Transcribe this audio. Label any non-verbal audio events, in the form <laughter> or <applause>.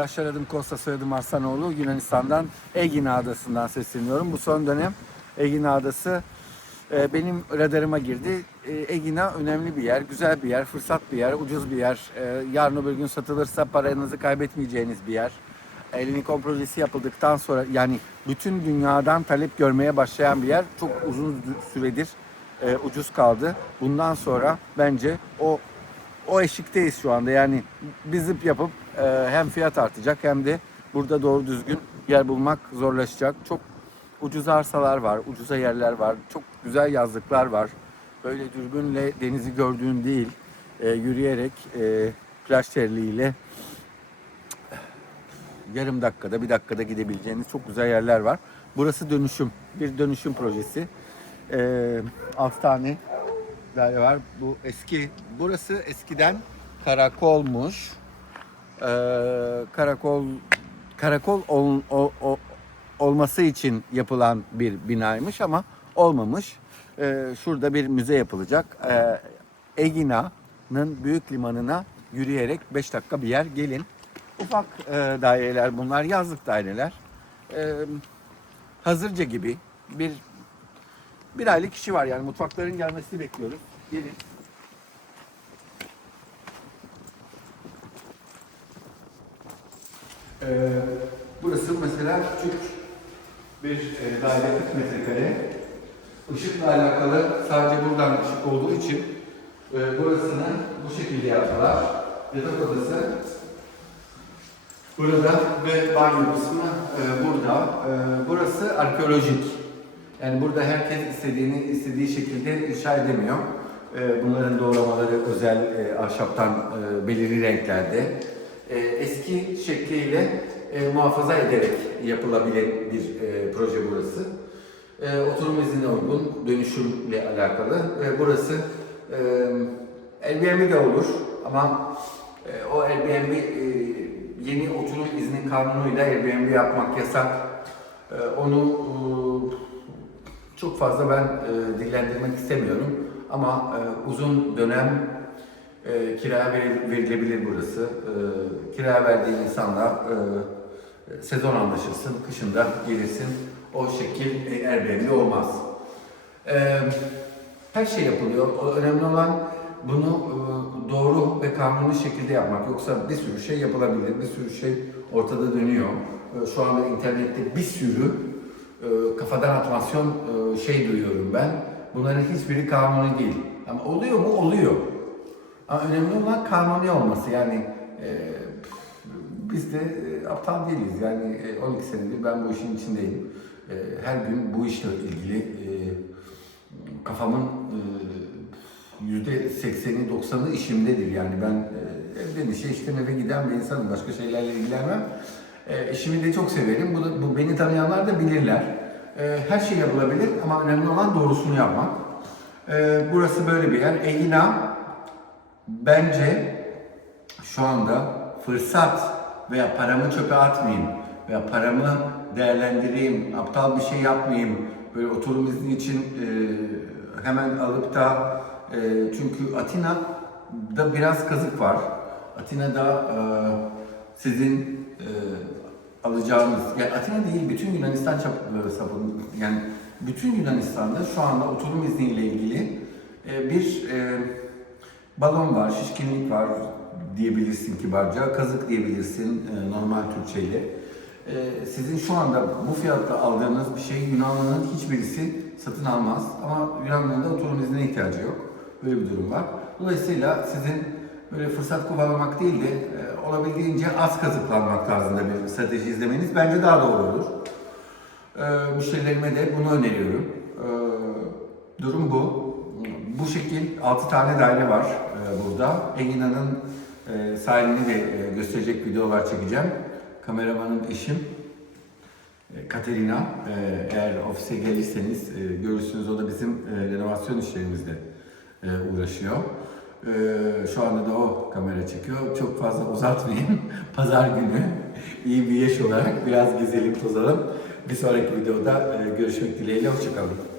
Yaşar adım Kosta soyadım Arslanoğlu. Yunanistan'dan Egina Adası'ndan sesleniyorum. Bu son dönem Egina Adası e, benim radarıma girdi. E, Egina önemli bir yer, güzel bir yer, fırsat bir yer, ucuz bir yer. E, yarın öbür gün satılırsa paranızı kaybetmeyeceğiniz bir yer. Elinikom projesi yapıldıktan sonra yani bütün dünyadan talep görmeye başlayan bir yer. Çok uzun süredir ucuz kaldı. Bundan sonra bence o o eşikteyiz şu anda. Yani bir zıp yapıp e, hem fiyat artacak hem de burada doğru düzgün yer bulmak zorlaşacak. Çok ucuz arsalar var, ucuza yerler var, çok güzel yazlıklar var. Böyle dürbünle denizi gördüğün değil, e, yürüyerek e, plaj terliğiyle yarım dakikada, bir dakikada gidebileceğiniz çok güzel yerler var. Burası dönüşüm, bir dönüşüm projesi. Ee, 6 daire var. Bu eski, burası eskiden karakolmuş. Ee, karakol, karakol ol, o- olması için yapılan bir binaymış ama olmamış. Ee, şurada bir müze yapılacak. Ee, Egina'nın büyük limanına yürüyerek 5 dakika bir yer gelin. Ufak e, daireler bunlar, yazlık daireler. Ee, hazırca gibi bir bir aylık kişi var yani mutfakların gelmesini bekliyoruz. Gelin. Ee, burası mesela küçük bir e, daire 40 metrekare. Işıkla alakalı sadece buradan ışık olduğu için e, burasını bu şekilde yaptılar. Yatak odası burada ve banyo kısmı e, burada. E, burası arkeolojik. Yani burada herkes istediğini istediği şekilde inşa edemiyor. E, bunların doğramaları özel e, ahşaptan e, belirli renklerde. E, eski şekliyle muhafaza ederek yapılabilen bir proje burası. Oturum iznine uygun, dönüşümle alakalı. E, burası Airbnb de olur ama o Airbnb yeni oturum izni kanunuyla Airbnb yapmak yasak. Onu çok fazla ben e, dillendirmek istemiyorum ama e, uzun dönem e, kiraya veril- verilebilir burası. E, kiraya verdiğin insanla e, sezon anlaşırsın, kışında gelirsin. O şekil e, Airbnb olmaz. E, her şey yapılıyor. O önemli olan bunu e, doğru ve kanuni şekilde yapmak. Yoksa bir sürü şey yapılabilir, bir sürü şey ortada dönüyor. E, şu anda internette bir sürü e, kafadan atmasyon e, şey duyuyorum ben. Bunların hiçbiri kanuni değil. Ama oluyor mu? Oluyor. Ama önemli olan kanuni olması. Yani e, biz de e, aptal değiliz. Yani e, 12 senedir ben bu işin içindeyim. E, her gün bu işle ilgili e, kafamın yüzde sekseni, doksanı işimdedir. Yani ben e, evden işe, işten eve giden bir insanım. Başka şeylerle ilgilenmem. E, işimi de çok severim. Bu, da- bu beni tanıyanlar da bilirler. E, her şey yapılabilir ama önemli olan doğrusunu yapmak. E, burası böyle bir yer. Egina bence şu anda fırsat veya paramı çöpe atmayayım veya paramı değerlendireyim, aptal bir şey yapmayayım, böyle oturum izni için e, hemen alıp da e, çünkü Atina'da biraz kazık var. Atina'da e, sizin e, alacağınız, yani Atina değil bütün Yunanistan çap- sapın, yani bütün Yunanistan'da şu anda oturum izniyle ilgili e, bir e, balon var, şişkinlik var diyebilirsin kibarca, kazık diyebilirsin e, normal Türkçeyle. E, sizin şu anda bu fiyatta aldığınız bir şeyi Yunanlı'nın hiçbirisi satın almaz ama Yunanlı'nın da oturum iznine ihtiyacı yok. Böyle bir durum var. Dolayısıyla sizin böyle fırsat kovalamak değil de e, olabildiğince az kazıklanmak tarzında bir strateji izlemeniz bence daha doğru olur. E, müşterilerime de bunu öneriyorum. E, durum bu. Bu şekil 6 tane daire var e, burada. Engina'nın e, sahilini de e, gösterecek videolar çekeceğim. Kameramanım eşim e, Katerina. E, eğer ofise gelirseniz e, görürsünüz o da bizim e, renovasyon işlerimizle e, uğraşıyor. E, şu anda da o kamera çekiyor. Çok fazla uzatmayayım. <laughs> Pazar günü iyi bir yaş olarak biraz gezelim tozalım. Bir sonraki videoda e, görüşmek dileğiyle. Hoşçakalın.